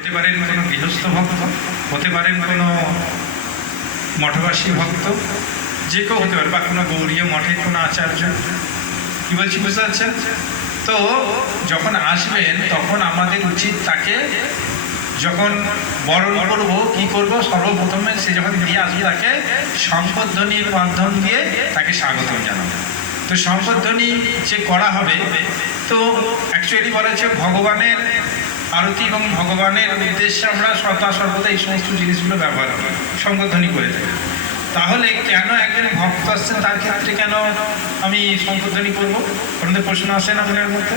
হতে পারেন কোনো গৃহস্থ ভক্ত, হতে পারেন কোনো মঠবাসী ভক্ত, যে কেউ হতে পারে, বা কোনো গৌরীয় মঠের কোনো আচার্য। কী বলছি বুঝতে পারছেন? তো যখন আসবেন তখন আমাদের উচিত তাকে যখন বরণ করবো কী করবো, সর্বপ্রথমে সে যখন দিয়ে আসবে তাকে শঙ্খধ্বনির মাধ্যম দিয়ে তাকে স্বাগতম জানাবো। তো শঙ্খধ্বনি যে করা হবে, তো অ্যাকচুয়ালি বলা হচ্ছে ভগবানের আরতি এবং ভগবানের উদ্দেশ্যে আমরা সর্বদা এই সমস্ত জিনিসগুলো ব্যবহার করি, শঙ্খধ্বনি করে থাকি। তাহলে কেন একজন ভক্ত আসছেন তার ক্ষেত্রে কেন আমি শঙ্খধ্বনি করবো? আপনাদের প্রশ্ন আসে না মনের মধ্যে,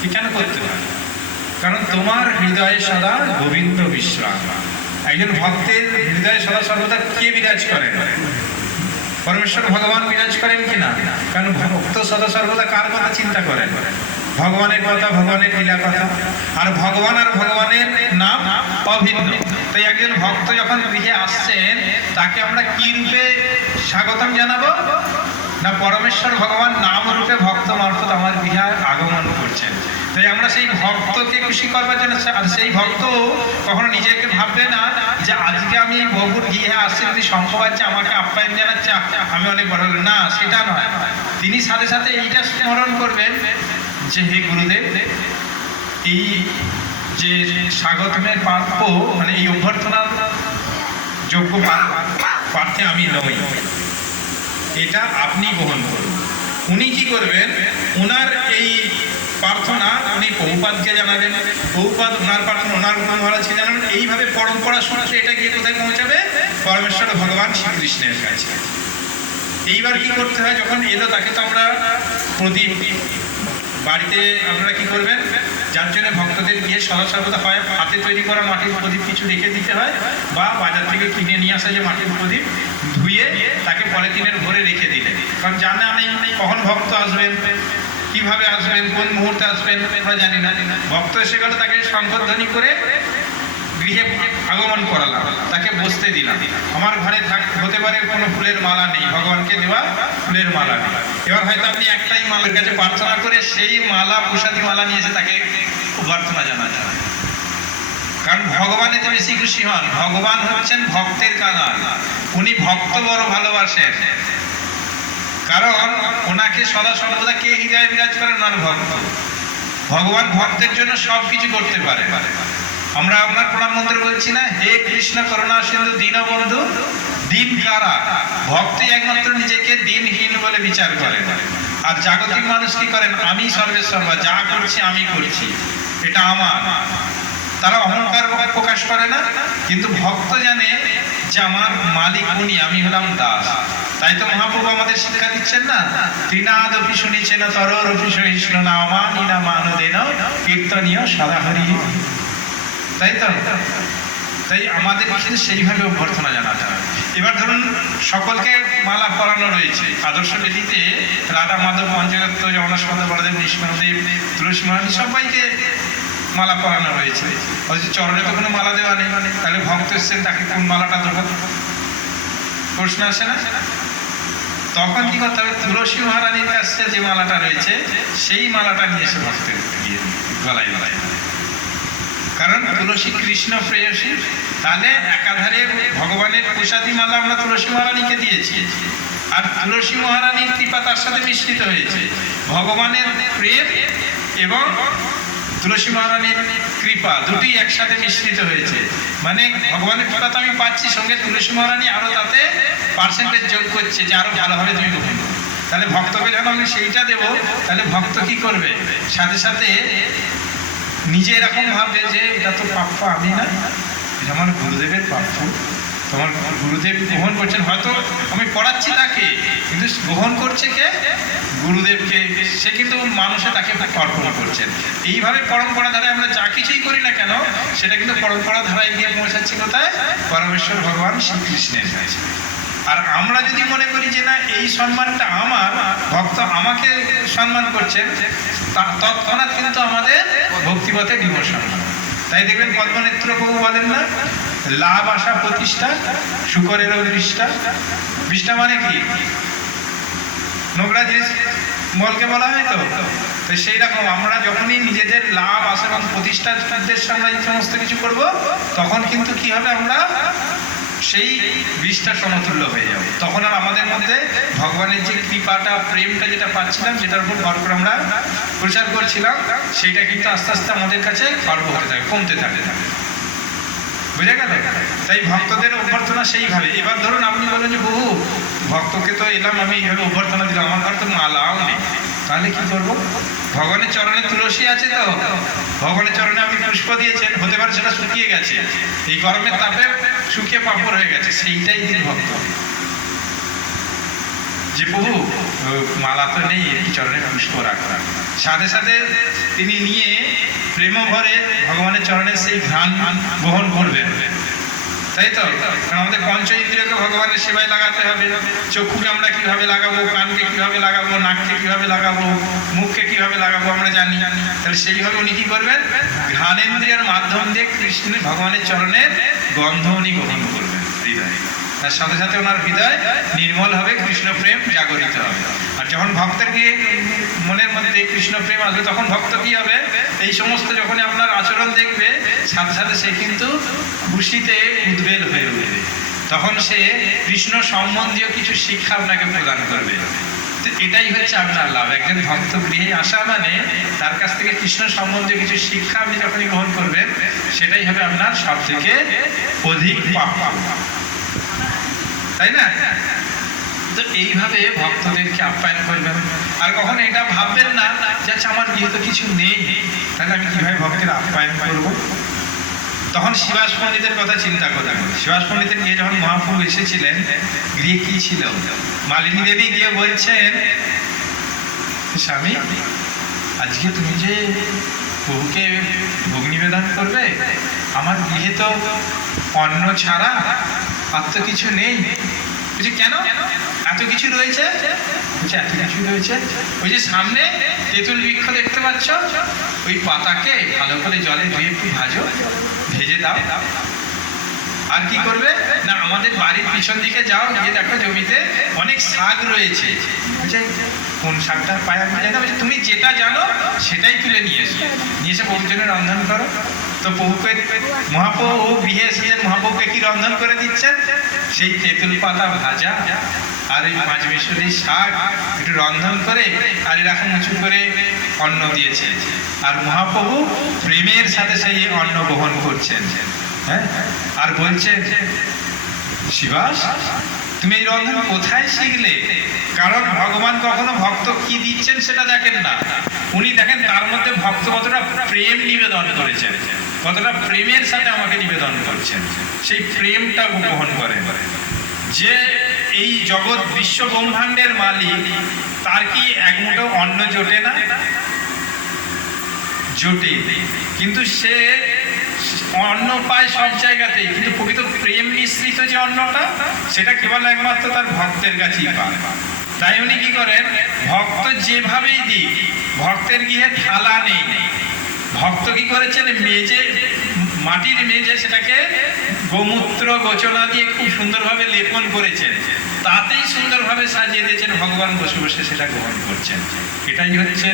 কি কেন করতে হয়? কারণ তোমার হৃদয়ে সদা গোবিন্দ বিশ্রাম। একজন ভক্তের হৃদয়ে সদা সর্বদা কে বিরাজ করেন? পরমেশ্বর ভগবান বিরাজ করেন কিনা? কারণ ভক্ত সদা সর্বদা কার কথা চিন্তা করেন? ভগবানের কথা, ভগবানের লীলা কথা। আর ভগবানের নাম অভিন্ন। তাই একজন ভক্ত যখন গৃহে আসছেন তাকে আমরা কি রূপে স্বাগতম জানাবো? না পরমেশ্বর ভগবান নাম রূপে ভক্ত মারফত আমার গৃহে আগমন করছেন। তাই আমরা সেই ভক্তকে খুশি করবার জন্য, আর সেই ভক্ত কখনো নিজেকে ভাববে না যে আজকে আমি বহুর গৃহে আসছি, যদি শঙ্খ বাজছে আমাকে আপ্যায়ন জানাচ্ছে, আমি অনেক বড় হল না, সেটা নয়। তিনি সাথে সাথে এইটা স্মরণ করবেন যে হে গুরুদেব, এই যে স্বাগতমের প্রাপ্য, মানে এই অভ্যর্থনার যোগ্য প্রার্থী আমি নই, এটা আপনি গ্রহণ করুন। উনি কি করবেন? ওনার এই প্রার্থনা উনি প্রভুপাদকে জানাবেন, প্রভুপাদ ওনার প্রার্থনা ওনার মহারাজকে জানাবেন। এইভাবে পরম্পরা সূত্রে এটা গিয়ে কোথায় পৌঁছাবে? পরমেশ্বর ভগবান শ্রীকৃষ্ণের কাছে। এইবার কি করতে হয়? যখন এলো তাকে তো আমরা প্রদীপ বাড়িতে আপনারা কি করবেন, যার জন্য ভক্তদের গিয়ে সদা সর্বদা হয় হাতে তৈরি করা মাটির প্রদীপ কিছু রেখে দিতে হয়, বা বাজার থেকে কিনে নিয়ে আসা যে মাটির প্রদীপ ধুয়ে তাকে পলিথিনের ভরে রেখে দিলে, কারণ জানে আমি কখন ভক্ত আসবেন, কিভাবে আসবেন, কোন মুহূর্তে আসবেন আমরা জানি না। ভক্ত এসে গেল, তাকে শঙ্খধ্বনি করে গৃহে আগমন করালাম, তাকে বসতে দিলাম। আমার ঘরে হতে পারে কোনো ফুলের মালা নেই, ভগবানকে দেওয়া ফুলের মালা নেই। এবার হয়তো আপনি একটাই মালার কাছে প্রার্থনা করে সেই মালা, প্রসাদী মালা নিয়ে এসে তাকে প্রার্থনা জানা যায়। কারণ ভগবান এতে বেশি খুশি হন। ভগবান হচ্ছেন ভক্তের কাঙাল, উনি ভক্ত বড় ভালোবাসেন। কারণ ওনাকে সদা সর্বদা কে হৃদয়ে বিরাজ করেন? ওনার ভক্ত। ভগবান ভক্তের জন্য সব কিছু করতে পারে। আমরা আপনার প্রণাম মন্ত্রে বলছি না, হে কৃষ্ণ করুণা সিন্ধু দীনবন্ধু দিন কারা। ভক্তই একমাত্র নিজেকে দিনহীন বলে বিচার করেন। আর জাগতিক মানুষ কি করেন? আমি সর্বেসর্বা, যা করছি আমি করছি, এটা আমার। তারা অহংকার প্রকাশ করে না, কিন্তু ভক্ত জানে যে আমার মালিক উনি, আমি হলাম দাস। তাই তো মহাপ্রভু আমাদের শিক্ষা দিচ্ছেন না, তৃণাদপি শুনিছেন তরোরপি সহিষ্ণু নামানিনা মানদেন কীর্তনীয় সদা হরি। তাই তো? তাই আমাদের কিন্তু সেইভাবে অভ্যর্থনা জানাতে হবে। এবার ধরুন সকলকে মালা পরানো রয়েছে আদর্শ বেদিতে, রাধা মাধব পঞ্চদত্ত জগন্নাথ বলদেব নৃসিংহদেব তুলসী মহারানী সবাইকে মালা পরানো রয়েছে। হয়তো চরণে তো কোনো মালা দেওয়া নেই, তাহলে ভক্ত এসছেন তাকে কোন মালাটা দেবো? প্রশ্ন আসে না? তখন কি করতে হবে? তুলসী মহারানীর কাছে যে মালাটা রয়েছে সেই মালাটা নিয়ে এসে ভক্তের দিয়ে গলায় গলায়। কারণ তুলসী কৃষ্ণ প্রেয়সী, তাহলে একাধারে ভগবানের প্রসাদী মালা আমরা তুলসী মহারানীকে দিয়েছি, আর তুলসী মহারানীর কৃপা তার সাথে মিশ্রিত হয়েছে। ভগবানের প্রেম এবং তুলসী মহারানীর কৃপা দুটি একসাথে মিশ্রিত হয়েছে। মানে ভগবানের কৃপা তো আমি পাচ্ছি, সঙ্গে তুলসী মহারানী আরো তাতে পার্সেন্টেজ যোগ করছে যে আরো ভালোভাবে তুমি গ্রহণ করো। তাহলে ভক্তকে যখন আমি সেইটা দেবো, তাহলে ভক্ত কি করবে? সাথে সাথে নিজে এরকম ভাববে যে এটা তো প্রাপ্য আমি না, এটা আমার গুরুদেবের প্রাপ্য। তোমার গুরুদেব গ্রহণ করছেন, হয়তো আমি পড়াচ্ছি তাকে, কিন্তু গ্রহণ করছে কে? গুরুদেবকে। সে কিন্তু মানুষে তাকে অর্পণ করছেন। এইভাবে পরম্পরা ধারায় আমরা যা কিছুই করি না কেন, সেটা কিন্তু পরম্পরা ধারায় গিয়ে পৌঁছাচ্ছি কোথায়? পরমেশ্বর ভগবান শ্রীকৃষ্ণের কাছে। আর আমরা যদি মনে করি যে না এই সম্মানটা আমার, ভক্ত আমাকে সম্মান করছেন, তৎক্ষণাৎ কিন্তু আমাদের ভক্তিপথে ডিমোশন। তাই দেখবেন পদ্মনেত্র প্রভু বলেন না, লাভ আশা প্রতিষ্ঠা শুকরেরও বিষ্ঠা। বিষ্ঠা মানে কি? নোংরা জিনিস মলকে বলা হয়। তো তো সেই রকম আমরা যখনই নিজেদের লাভ আসে এবং প্রতিষ্ঠার উদ্দেশ্যে আমরা এই সমস্ত কিছু করব, তখন কিন্তু কি হবে, আমরা সেই বিষটা সমতুল্য হয়ে যাবে। তখন আর আমাদের মধ্যে ভগবানের যে কৃপাটা, প্রেমটা যেটা পাচ্ছিলাম, যেটার উপর ভর করে আমরা প্রচার করছিলাম, সেইটা কিন্তু আস্তে আস্তে আমাদের কাছে খর্ব হতে থাকে, কমতে থাকে। বুঝে গেল? তাই ভক্তদের অভ্যর্থনা সেইভাবে। এবার ধরুন আপনি বলেন যে বহু ভক্তকে তো এলাম আমি এইভাবে অভ্যর্থনা দিলাম, আমার ঘর তো মালাও নেই, তাহলে কি করবো? ভগবানের চরণে তুলসী আছে, তো ভগবানের চরণে আপনি পুষ্প দিয়েছেন, হতে পারে সেটা শুকিয়ে গেছে, এই গরমের তাপে শুকিয়ে পাপড় হয়ে গেছে, সেইটাই দিন ভক্ত যে প্রভু মালা তো নেই, এই চরণে পুষ্প রাখলাম, সাথে সাথে তিনি নিয়ে প্রেম ভরে ভগবানের চরণে সেই ঘ্রাণ গ্রহণ করবেন, তাই তো? কারণ আমাদের পঞ্চ ইন্দ্রিয়কে ভগবানের সেবায় লাগাতে হবে। চক্ষুকে আমরা কিভাবে লাগাবো, কানকে কিভাবে লাগাবো, নাককে কিভাবে লাগাবো, মুখকে কিভাবে লাগাবো আমরা জানি। তাহলে সেইভাবে উনি কি করবেন, ঘ্রাণেন্দ্রিয়ের মাধ্যম দিয়ে কৃষ্ণ ভগবানের চরণের গন্ধ উনি গ্রহণ করবেন হৃদয়ে, তার সাথে সাথে ওনার হৃদয় নির্মল হবে, কৃষ্ণ প্রেম জাগরিত হবে। আর যখন ভক্তের গিয়ে মনের মধ্যে কৃষ্ণ প্রেম আসবে, তখন ভক্ত কি হবে, এই সমস্ত যখন আপনার আচরণ দেখবে, সাথে সাথে সে কিন্তু খুশিতে উদ্বেল হয়ে উঠবে, তখন সে কৃষ্ণ সম্বন্ধীয় কিছু শিক্ষা আপনাকে প্রদান করবে। তো এটাই হচ্ছে আপনার লাভ। একজন ভক্ত গৃহে আসা মানে তার কাছ থেকে কৃষ্ণ সম্বন্ধীয় কিছু শিক্ষা আপনি যখনই গ্রহণ করবেন, সেটাই হবে আপনার সব থেকে অধিক প্রাপ্য, তাই না? তো এইভাবে ভক্তদেরকে আপ্যায়ন করবেন। আর কখনো এটা ভাববেন না যে আচ্ছা আমার গৃহে তো কিছু নেই, তাহলে আমি কিভাবে ভক্তের আপ্যায়ন করব। তখন শিবাস পণ্ডিতের কথা চিন্তা করবেন। শিবাস পণ্ডিতের গিয়ে যখন মহাপ্রভু এসেছিলেন, গৃহে কি ছিল, মালিনী দেবী গিয়ে বলছেন, স্বামী আজকে তুমি যে প্রভুকে ভোগ নিবেদন করবে, আমার গৃহে তো অন্ন ছাড়া আর তো কিছু নেই। বলছি কেন, এত কিছু রয়েছে? বলছে এত কিছু রয়েছে, ওই যে সামনে তেঁতুল বৃক্ষ দেখতে পাচ্ছ, ওই পাতাকে ভালো করে জলে ধুয়ে একটু ভাজো, ভেজে দাও। আর কি করবে না, আমাদের বাড়ির পিছন দিকে যাও, গিয়ে দেখো জমিতে অনেক শাক রয়েছে। বলছে কোন শাকটা পায় আমি জানি না, বলছে তুমি যেটা জানো সেটাই তুলে নিয়ে এসো, নিয়ে এসে প্রভুর জন্য রন্ধন করো। তো প্রভুকে মহাপ্রভু গৃহে এসেছেন, মহাপ্রভুকে কি রন্ধন করে দিচ্ছেন, সেই তেঁতুল পাতা ভাজা আর এই পাঁচ মিশরি শাক একটু রন্ধন করে আর এরকম উঁচু করে অন্ন দিয়েছে, আর মহাপ্রভু প্রেমের সাথে সেই অন্ন গ্রহণ করছেন। হ্যাঁ, আর বলছে শিবাস তুমি এই রন্ধন কোথায় শিখলে? কারণ ভগবান কখনো ভক্ত কি দিচ্ছেন সেটা দেখেন না, উনি দেখেন তার মধ্যে ভক্ত কতটা প্রেম নিবেদন করেছেন, কতটা প্রেমের সাথে আমাকে নিবেদন করছেন, সেই প্রেমটা গ্রহণ করেন। যে এই জগৎ বিশ্ব ব্রহ্মাণ্ডের মালিক, তার কি এক মুঠো অন্ন জোটে না? জোটে, কিন্তু সে অন্ন পায় সব জায়গাতেই, কিন্তু প্রকৃত প্রেম মিশ্রিত যে অন্নটা, সেটা কেবল একমাত্র তার ভক্তের কাছেই পায়। তাই উনি কি করেন, ভক্ত যেভাবেই দিক, ভক্তের গৃহে থালা নেই, ভক্ত কি করেছেন, মেজে, মাটির মেজে সেটাকে গোমূত্র গোচনা দিয়ে খুব সুন্দরভাবে লেপন করেছেন, তাতেই সুন্দরভাবে সাজিয়ে দিয়েছেন, ভগবান বসে বসে সেটা গ্রহণ করছেন। এটাই হচ্ছে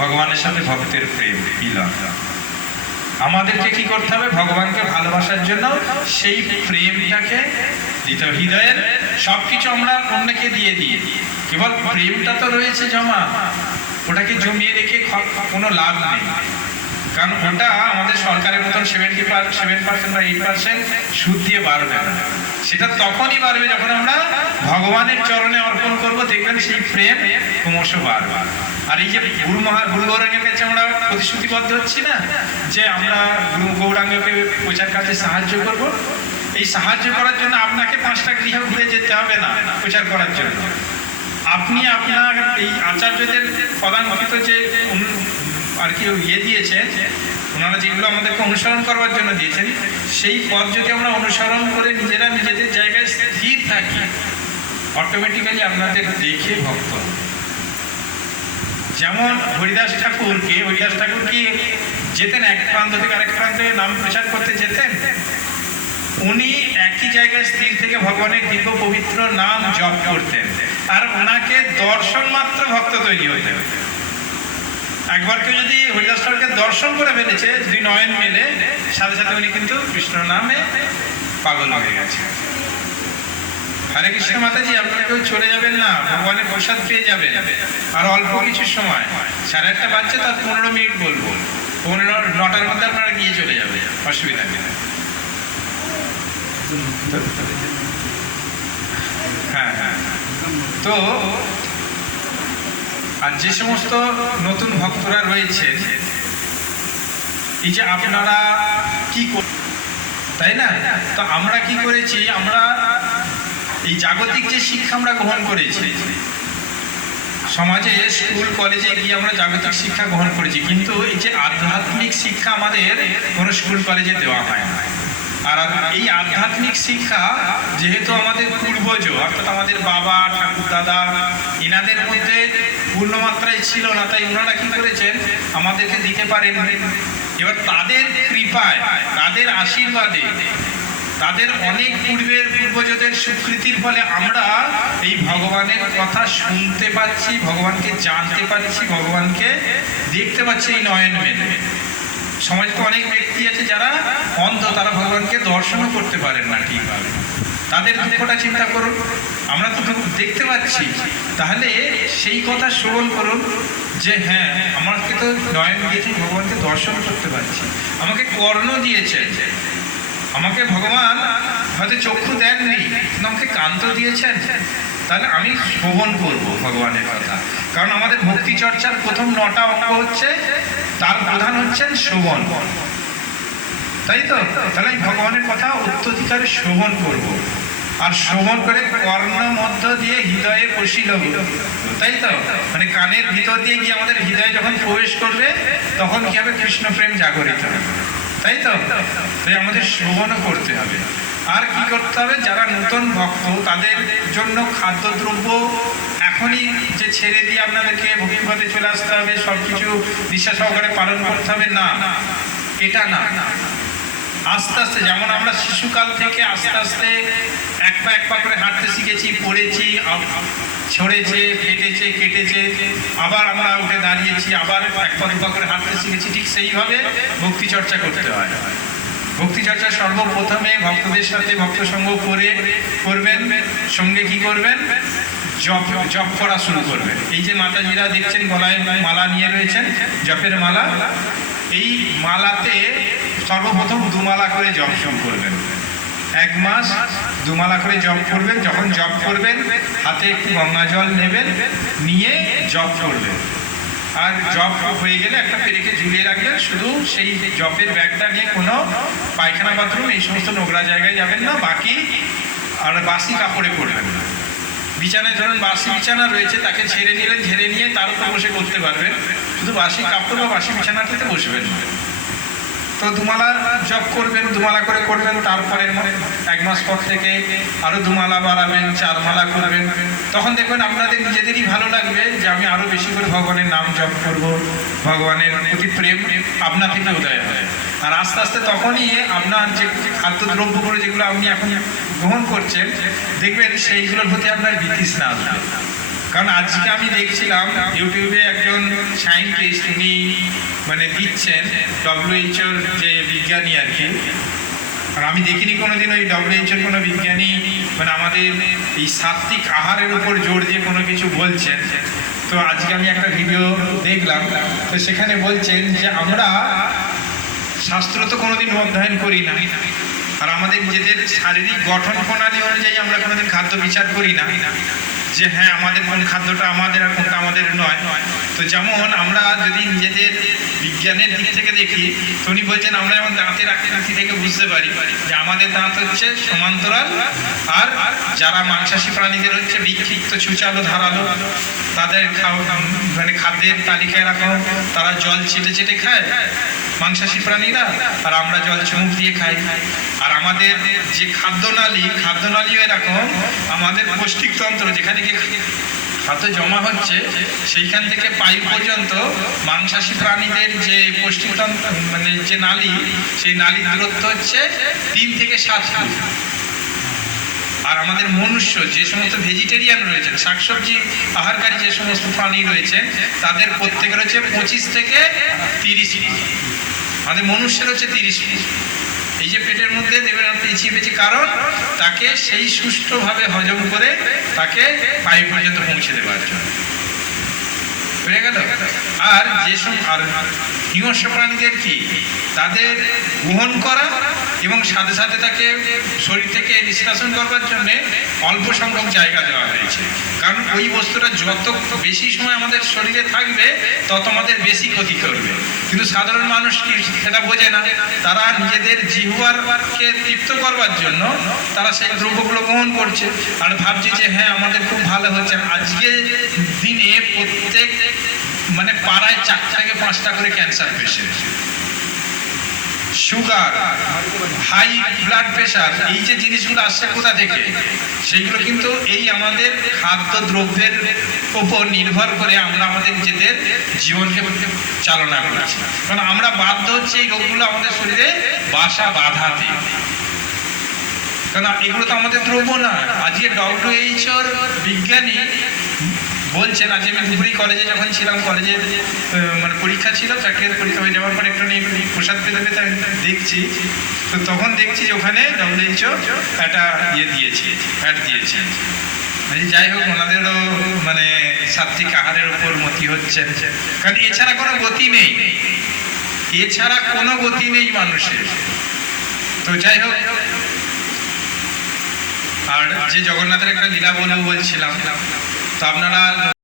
ভগবানের সাথে ভক্তের প্রেম মিলন। আমাদেরকে কি করতে হবে, ভগবানকে ভালোবাসার জন্য সেই প্রেমটাকে দিতে হবে। হৃদয়ের সবকিছু আমরা অন্যকে দিয়ে দিই, কেবল প্রেমটা তো রয়েছে জমা, ওটাকে জমিয়ে রেখে কোনো লাভ নেই। কারণ ওটা আমাদের সরকারের মতন 7% বা 8% সুদ দিয়ে বাড়বে না, সেটা তখনই বাড়বে যখন আমরা ভগবানের চরণে অর্পণ করব, দেখবেন সেই প্রেম ক্রমশ বাড়বে। আর এই যে গুরু গৌরাঙ্গের কাছে আমরা প্রতিশ্রুতিবদ্ধ হচ্ছি না, যে আমরা গুরু গৌরাঙ্গকে প্রচার কাজে সাহায্য করব, এই সাহায্য করার জন্য আপনাকে 5টা গৃহ ঘুরে যেতে হবে না প্রচার করার জন্য। আপনি আপনার এই আচার্যদের পদাঙ্কিত যে আর কি ইয়ে দিয়েছেন, ওনারা যেগুলো আমাদেরকে অনুসরণ করবার জন্য দিয়েছেন, সেই পথ যদি আমরা অনুসরণ করে নিজেরা নিজেদের জায়গায় স্থির থাকি, অটোমেটিক্যালি আপনাদের দেখে ভক্ত। যেমন হরিদাস ঠাকুর কি যেতেন এক প্রান্ত থেকে আরেক প্রান্তে নাম প্রচার করতে যেতেন, উনি একই জায়গায় স্থির থেকে ভগবানের দিব্য পবিত্র নাম জপ করতেন, আর ওনাকে দর্শন মাত্র ভক্ত তৈরি হতেন। একবার কেউ যদি হরিদাস ঠাকুরকে দর্শন করে ফেলেছে, দুই নয়ন মেলে, সাথে সাথে উনি কিন্তু কৃষ্ণ নামে পাগল হয়ে গেছে। হরে কৃষ্ণ মাতাজি, আপনারা কেউ চলে যাবেন না, ভগবানের প্রসাদ পেয়ে যাবেন। আর অল্প কিছু সময়, 1:30 বাজছে, তার 15 মিনিট বলবো, 9টার মধ্যে আপনারা গিয়ে চলে যাবে, অসুবিধা নেই। হ্যাঁ হ্যাঁ। তো আর যে সমস্ত নতুন ভক্তরা রয়েছে, এই যে আপনারা কি, তাই না, তো আমরা কি করেছি, আমরা এই জাগতিক যে শিক্ষা আমরা গ্রহণ করেছি, সমাজে স্কুল কলেজে গিয়ে আমরা জাগতিক শিক্ষা গ্রহণ করেছি, কিন্তু এই যে আধ্যাত্মিক শিক্ষা আমাদের কোনো স্কুল কলেজে দেওয়া হয় না। আর এই আধ্যাত্মিক শিক্ষা যেহেতু আমাদের পূর্বজ, অর্থাৎ আমাদের বাবা ঠাকুর দাদা, এনাদের মধ্যে পূর্ণমাত্রায় ছিল না, তাই ওনারা কি করেছেন, আমাদেরকে দিতে পারেন। এবার তাদের কৃপায়, তাদের আশীর্বাদে, তাদের অনেক পূর্বজদের স্বীকৃতির ফলে আমরা এই ভগবানের কথা শুনতে পাচ্ছি, ভগবানকে জানতে পারছি, ভগবানকে দেখতে পাচ্ছি এই নয়ন মেলে। সমাজে তো অনেক ব্যক্তি আছে যারা অন্ধ, তারা ভগবানকে দর্শনও করতে পারেন না ঠিকভাবে। তাদের দুঃখটা চিন্তা করুন, আমরা তো দেখতে পাচ্ছি, তাহলে সেই কথা শ্রবণ করুন যে হ্যাঁ, আমাকে তো নয়ন দিয়েছে, ভগবানকে দর্শন করতে পারছি, আমাকে কর্ণ দিয়েছে, আমাকে ভগবান হয়তো চক্ষু দেননি, কিন্তু আমাকে কান তো দিয়েছেন, তাহলে আমি শ্রবণ করবো ভগবানের কথা। কারণ আমাদের ভক্তি চর্চার প্রথম 9টা অঙ্গ হচ্ছে, তার প্রধান হচ্ছেন শ্রবণ, তাই তো। তাহলে আমি ভগবানের কথা অত্যধিকারে শ্রবণ করব, আর শ্রবণ করে কর্ণ মধ্য দিয়ে হৃদয়ে পশিল, তাই তো, মানে কানের ভিতর দিয়ে গিয়ে আমাদের হৃদয়ে যখন প্রবেশ করবে, তখন কি হবে, কৃষ্ণ প্রেম জাগরিত হবে, তাই তো। তাই আমাদের শ্রবণও করতে হবে। আর কি করতে হবে, যারা নতুন ভক্ত, তাদের জন্য খাদ্যদ্রব্য এখনই যে ছেড়ে দিয়ে আপনাদেরকে ভক্তিপথে চলে আসতে হবে, সবকিছু নিষ্ঠা সহকারে পালন করতে হবে, না, এটা না। আস্তে আস্তে, যেমন আমরা শিশুকাল থেকে আস্তে আস্তে এক পা করে হাঁটতে শিখেছি, পড়েছি, ছড়েছে, ফেটেছে, কেটেছে, আবার আমরা উঠে দাঁড়িয়েছি, আবার এক পা করে হাঁটতে শিখেছি, ঠিক সেইভাবে ভক্তি চর্চা করতে হয়। ভক্তি চর্চা সর্বপ্রথমে ভক্তদের সাথে ভক্ত সঙ্গ করবেন, সঙ্গে কি করবেন, জপ করা শুরু করবেন। এই যে মাতাজিরা দেখছেন গলায় মালা নিয়ে রয়েছেন, জপের মালা, এই মালাতে সর্বপ্রথম 2 মালা করে জপ শুরু করবেন। 1 মাস 2 মালা করে জপ করবেন। যখন জপ করবেন, হাতে একটু গঙ্গা জল নেবেন, নিয়ে জপ করবেন। আর জপ হয়ে গেলে একটা পেরেকে ঝুলিয়ে রাখবেন, শুধু সেই জপের ব্যাগটা নিয়ে কোনো পায়খানা বাথরুম এই সমস্ত নোংরা জায়গায় যাবেন না, বাকি আর বাসি কাপড়ে পড়বেন না। বিছানায় ধরুন বাসি বিছানা রয়েছে, তাকে ঝেড়ে নিলেন, ঝেড়ে নিয়ে তার উপর বসে করতে পারবেন, শুধু বাসি কাপড় বা বাসি বিছানাটাতে বসবেন। তো 2 মালা জপ করবেন, 2 মালা করে করবেন। তারপরে 1 মাস পর থেকে আরও 2 মালা বাড়াবেন, 4 মালা করবেন। তখন দেখবেন আপনাদের নিজেদেরই ভালো লাগবে যে আমি আরও বেশি করে ভগবানের নাম জপ করব, ভগবানের প্রতি প্রেম আপনা থেকে উদয় হবে। আর আস্তে আস্তে তখনই আপনার যে খাদ্যদ্রব্যগুলো যেগুলো আপনি এখন গ্রহণ করছেন, দেখবেন সেইগুলোর প্রতি আপনার বিতৃষ্ণা আসবে। কারণ আজকে আমি দেখছিলাম ইউটিউবে একজন সায়েন্টিস্ট, উনি মানে দিচ্ছেন WHO-র যে বিজ্ঞানী আর কি, আর আমি দেখিনি কোনোদিন ওই WHO-র কোনো বিজ্ঞানী মানে আমাদের এই সাত্বিক আহারের উপর জোর দিয়ে কোনো কিছু বলছেন। তো আজকে আমি একটা ভিডিও দেখলাম, তো সেখানে বলছেন যে আমরা শাস্ত্র তো কোনোদিন অধ্যয়ন করি না, আর আমাদের নিজেদের শারীরিক গঠন প্রণালী অনুযায়ী আমরা কোনোদিন খাদ্য বিচার করি না যে হ্যাঁ আমাদের কোন খাদ্যটা আমাদের আর কোনটা আমাদের নয়। তো যেমন আমরা যদি নিজেদের বিজ্ঞানের দিক থেকে দেখি, তো উনি বলছেন আমরা যেমন দাঁতের আকৃতি থেকে বুঝতে পারি যে আমাদের দাঁত হচ্ছে সমান্তরাল, আর যারা মাংসাশী প্রাণীদের হচ্ছে বিক্ষিপ্ত, ছুচালো, ধারালো, তাদের মানে খাদ্যের তালিকায় রাখো, তারা জল চেটে চেটে খায় মাংসাশী প্রাণীরা, আর আমরা জল চুমুক দিয়ে খাই। আর আমাদের যে খাদ্যনালীও এরকম, আমাদের পৌষ্টিকতন্ত্র যেখানে গিয়ে খাদ্য জমা হচ্ছে সেইখান থেকে পায়ু পর্যন্ত মাংসাশী প্রাণীদের যে পৌষ্টিকতন্ত্র মানে যে নালী, সেই নালীর দূরত্ব হচ্ছে 3 থেকে 7 ফুট। আর আমাদের মনুষ্য যে সমস্ত ভেজিটেরিয়ান রয়েছেন, শাকসবজি আহারকারী যে সমস্ত প্রাণী রয়েছে, তাদের প্রত্যেকের হচ্ছে 25 থেকে 30 ফুট, আমাদের মনুষ্যের হচ্ছে 30 ফুট। এই যে পেটের মধ্যে দেবেন পেঁচিয়ে পেঁচিয়ে, কারণ তাকে সেই সুষ্ঠুভাবে হজম করে তাকে পায়ু পর্যন্ত পৌঁছে দেওয়ার জন্য, বুঝে গেল। আর আর হিংস্র প্রাণীদের কি, তাদের গ্রহণ করা এবং সাথে সাথে তাকে শরীর থেকে নিষ্কাশন করবার জন্য অল্প সংখ্যক জায়গা দেওয়া হয়েছে, কারণ ওই বস্তুটা যত বেশি সময় আমাদের শরীরে থাকবে তত আমাদের বেশি ক্ষতি করবে। কিন্তু সাধারণ মানুষ কি সেটা বোঝে না, তারা নিজেদের জিহ্বারকে তৃপ্ত করবার জন্য তারা সেই দ্রব্যগুলো গ্রহণ করছে আর ভাবছে যে হ্যাঁ আমাদের খুব ভালো হচ্ছে। আজকে দিনে প্রত্যেক মানে পাড়ায় 4 থেকে 5টা করে cancer patient, sugar, high blood pressure, এই যে জিনিসগুলো আসছে কোথা থেকে, সেইগুলো কিন্তু এই আমাদের খাদ্য দ্রব্যের উপর নির্ভর করে আমরা আমাদের নিজেদের জীবনকে চালনা করছি। কারণ আমরা বাধ্য হচ্ছি এই রোগগুলো আমাদের শরীরে বাসা বাঁধাতে, কারণ এগুলো তো আমাদের দ্রব্য না। আজকে WHO বিজ্ঞানী বলছেন, আজকে আমি ধুবড়ি কলেজে যখন ছিলাম, কলেজে মানে পরীক্ষা ছিল, চাকরির পরীক্ষা হয়ে যাওয়ার পর একটু প্রসাদ পেতে পেতে আমি দেখছি, তো তখন দেখছি যে ওখানে WHO একটা দিয়েছে, অ্যাড দিয়েছে। যাই হোক, ওনাদেরও মানে সাত্বিক আহারের উপর মতি হচ্ছে, কারণ এছাড়া কোনো গতি নেই, এছাড়া কোনো গতি নেই মানুষের। তো যাই হোক, আর যে জগন্নাথের একটা লীলা বলছিলাম, তো আপনারা